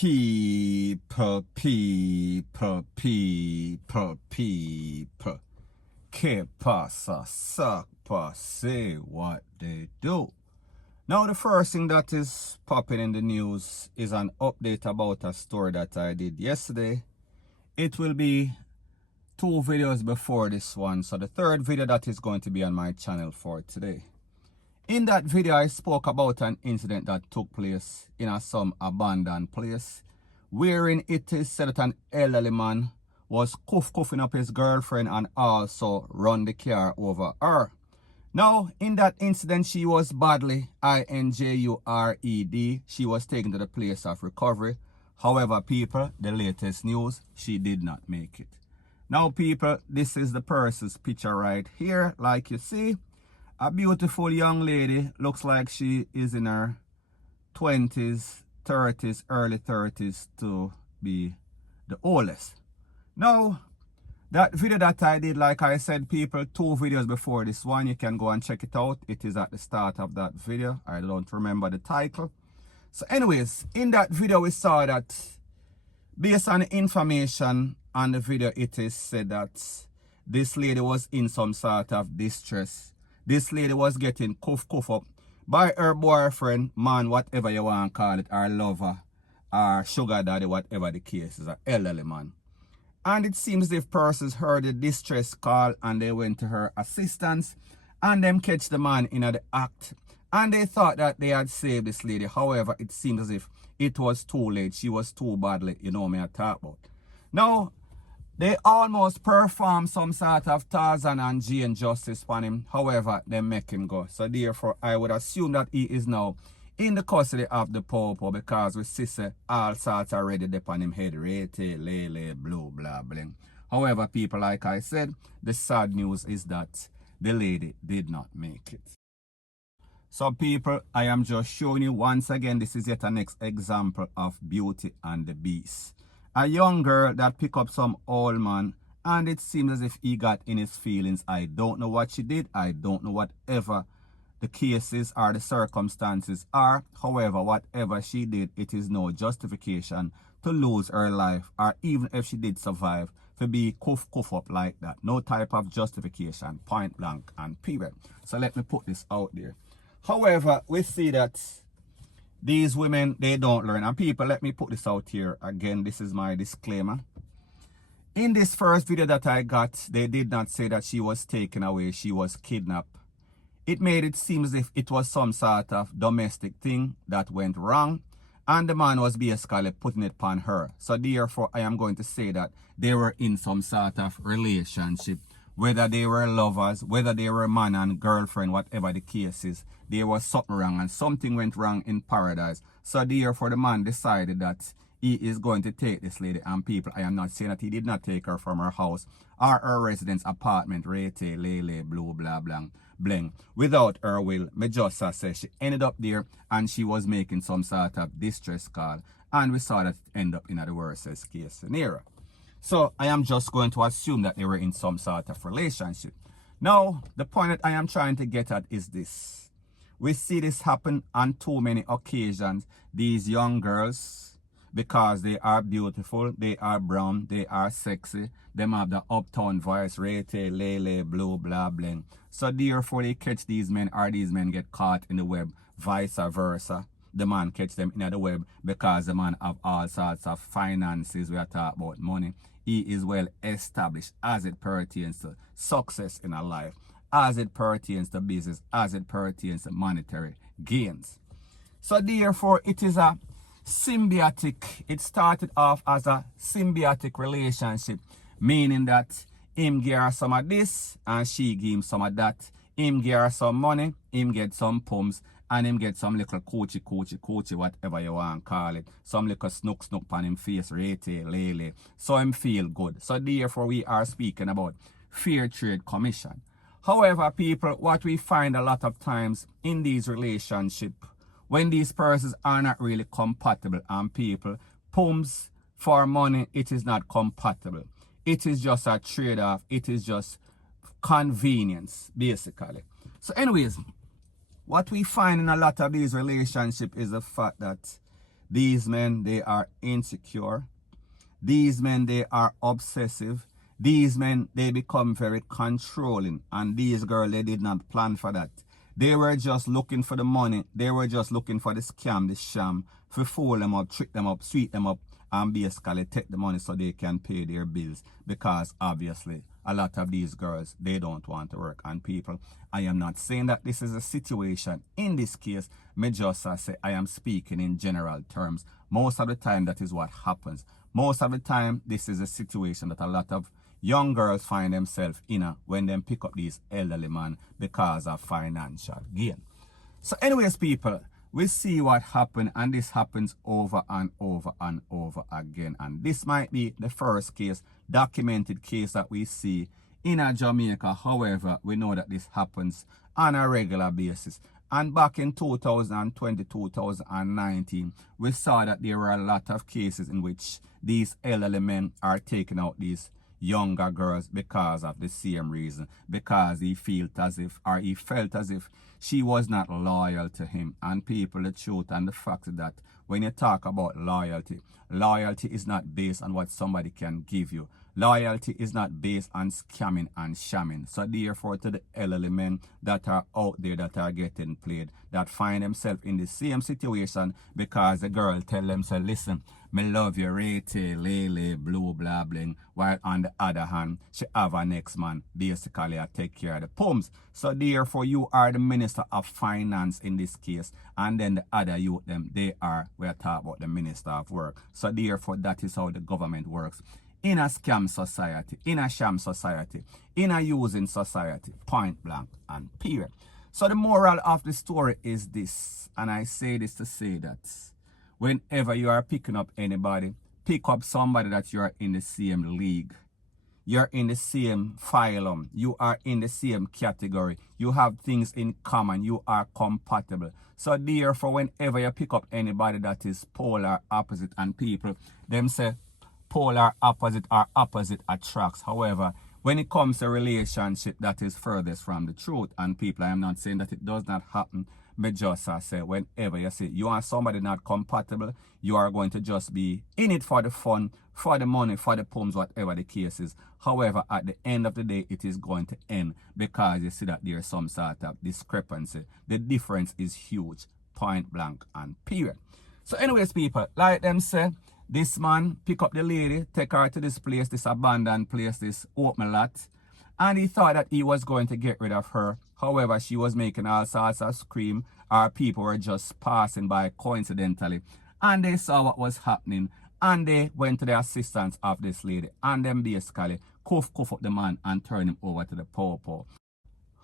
People. Que pasa, sakpa, say what they do. Now the first thing that is popping in the news is an update about a story that I did yesterday. It will be 2 videos before this one, so the third video that is going to be on my channel for today. In that video, I spoke about an incident that took place in some abandoned place, wherein it is said that an elderly man was cuffing up his girlfriend and also run the car over her. Now, in that incident, she was badly injured. She was taken to the place of recovery. However, people, the latest news, she did not make it. Now, people, this is the person's picture right here, like you see. A beautiful young lady, looks like she is in her 20s, 30s, early 30s to be the oldest. Now, that video that I did, like I said, people, 2 videos before this one, you can go and check it out. It is at the start of that video. I don't remember the title. So anyways, in that video, we saw that based on the information on the video, it is said that this lady was in some sort of distress. This lady was getting cuff up by her boyfriend, man, whatever you want to call it, or lover, or sugar daddy, whatever the case is, an elderly man. And it seems as if persons heard the distress call and they went to her assistance and them catch the man in the act. And they thought that they had saved this lady. However, it seems as if it was too late. She was too badly, you know me I talk about. Now, they almost performed some sort of Tarzan and Jane justice on him. However, they make him go. So therefore, I would assume that he is now in the custody of the Popo, because we see all sorts already upon him head. Rete, lele, blue, blah, bling. However, people, like I said, the sad news is that the lady did not make it. So people, I am just showing you once again, this is yet a next example of Beauty and the Beast. A young girl that picked up some old man, and it seems as if he got in his feelings. I don't know what she did. I don't know whatever the cases or the circumstances are. However, whatever she did, it is no justification to lose her life, or even if she did survive, to be cuff up like that. No type of justification, point blank and period. So let me put this out there. However, we see that these women, they don't learn. And people, let me put this out here. Again, this is my disclaimer. In this first video that I got, they did not say that she was taken away. She was kidnapped. It made it seem as if it was some sort of domestic thing that went wrong. And the man was basically putting it upon her. So therefore, I am going to say that they were in some sort of relationship. Whether they were lovers, whether they were man and girlfriend, whatever the case is, there was something wrong and something went wrong in paradise. So therefore, the man decided that he is going to take this lady. And people, I am not saying that he did not take her from her house or her residence, apartment, rete, lele, blue, blah, blah, bling, without her will. Me just say she ended up there and she was making some sort of distress call. And we saw that it end up in the worst case scenario. So I am just going to assume that they were in some sort of relationship. Now, the point that I am trying to get at is this. We see this happen on too many occasions. These young girls, because they are beautiful, they are brown, they are sexy, them have the uptown voice, rete, lele, blue, blah, bling. So therefore, they catch these men, or these men get caught in the web, vice versa. The man catch them in the web because the man have all sorts of finances. We are talking about money. He is well established as it pertains to success in our life, as it pertains to business, as it pertains to monetary gains. So therefore, it is a symbiotic. It started off as a symbiotic relationship, meaning that him give her some of this and she give him some of that. Him give her some money, him get some pumps, and him get some little coochie, whatever you want to call it. Some little snook on him face, rete, lele. So him feel good. So therefore, we are speaking about Fair Trade Commission. However, people, what we find a lot of times in these relationships, when these persons are not really compatible, and people, pumps for money, it is not compatible. It is just a trade-off. It is just convenience, basically. So anyways, what we find in a lot of these relationships is the fact that These men, they are insecure. These men, they are obsessive. These men, they become very controlling. And these girls, they did not plan for that. They were just looking for the money. They were just looking for the scam, the sham, to fool them up, trick them up, sweet them up, and basically take the money so they can pay their bills. Because obviously, a lot of these girls, they don't want to work. And people, I am not saying that this is a situation. In this case, me just say I am speaking in general terms. Most of the time, that is what happens. Most of the time, this is a situation that a lot of young girls find themselves in when they pick up these elderly men because of financial gain. So anyways, people, we see what happened, and this happens over and over and over again. And this might be the first case, documented case that we see in Jamaica. However, we know that this happens on a regular basis. And back in 2020, 2019, we saw that there were a lot of cases in which these elderly men are taking out these younger girls because of the same reason, because he felt as if she was not loyal to him. And people, the truth and the fact that when you talk about loyalty, loyalty is not based on what somebody can give you. Loyalty is not based on scamming and shamming. So therefore, to the elderly men that are out there that are getting played, that find themselves in the same situation because the girl tell them, say, listen, me love you, rate, lele, blue, blah, bling. While on the other hand, she have a next man, basically, I take care of the pumps. So therefore, you are the Minister of Finance in this case. And then the other youth, them, we are talking about the Minister of Work. So therefore, that is how the government works. In a scam society, in a sham society, in a using society, point blank and period. So the moral of the story is this, and I say this to say that whenever you are picking up anybody, pick up somebody that you are in the same league. You're in the same phylum. You are in the same category. You have things in common. You are compatible. So therefore, whenever you pick up anybody that is polar opposite, and people, them say, polar opposite or opposite attracts. However, when it comes to relationship, that is furthest from the truth. And people, I am not saying that it does not happen. Me just say, whenever you see you are somebody not compatible, you are going to just be in it for the fun, for the money, for the pumps, whatever the case is. However, at the end of the day, it is going to end because you see that there is some sort of discrepancy. The difference is huge, point blank and period. So anyways, people, like them say, this man pick up the lady, take her to this place, this abandoned place, this open lot, and he thought that he was going to get rid of her. However, she was making all sorts of scream. Our people were just passing by coincidentally, and they saw what was happening, and they went to the assistance of this lady, and then basically cuff up the man and turn him over to the popo.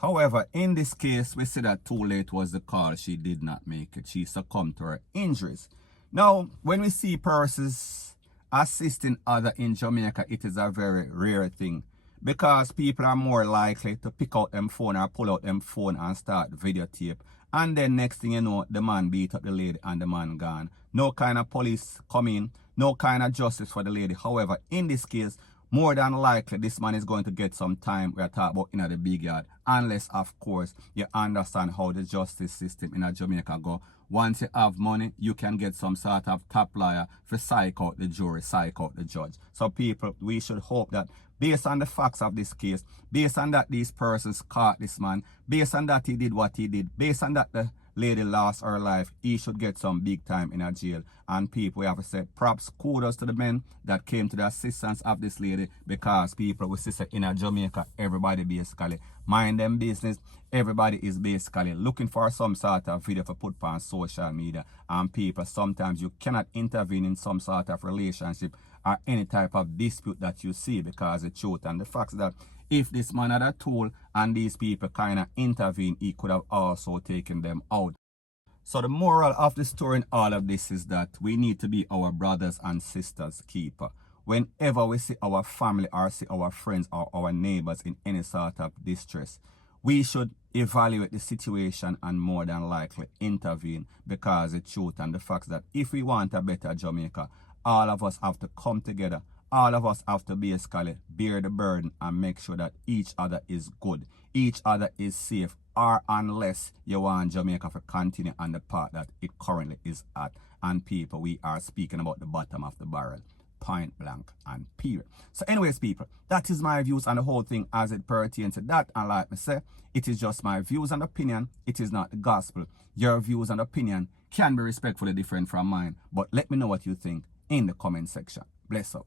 However, in this case, we see that too late was the call. She did not make it. She succumbed to her injuries. Now, when we see persons assisting others in Jamaica, it is a very rare thing because people are more likely to pick out them phone or pull out them phone and start videotape. And then next thing you know, the man beat up the lady and the man gone. No kind of police come in, no kind of justice for the lady. However, in this case, more than likely, this man is going to get some time. We're talking about in the big yard. Unless, of course, you understand how the justice system in Jamaica go. Once you have money, you can get some sort of top lawyer for psych out the jury, psych out the judge. So people, we should hope that based on the facts of this case, based on that these persons caught this man, based on that he did what he did, based on that the lady lost her life, he should get some big time in a jail. And people, we have to say props, kudos to the men that came to the assistance of this lady, because people, we see in Jamaica, everybody basically mind them business. Everybody is basically looking for some sort of video for put on social media. And people, sometimes you cannot intervene in some sort of relationship or any type of dispute that you see, because the truth and the fact that if this man had a tool and these people kind of intervene, he could have also taken them out. So the moral of the story in all of this is that we need to be our brothers and sisters keeper. Whenever we see our family or see our friends or our neighbors in any sort of distress, we should evaluate the situation and more than likely intervene, because the truth and the fact that if we want a better Jamaica, all of us have to come together. All of us have to basically bear the burden and make sure that each other is good each other is safe, or unless you want Jamaica to continue on the path that it currently is at. And people, we are speaking about the bottom of the barrel, point blank and period. So anyways, people, that is my views on the whole thing as it pertains to that. And like I say, it is just my views and opinion. It is not the gospel. Your views and opinion can be respectfully different from mine, but let me know what you think in the comment section. Bless up.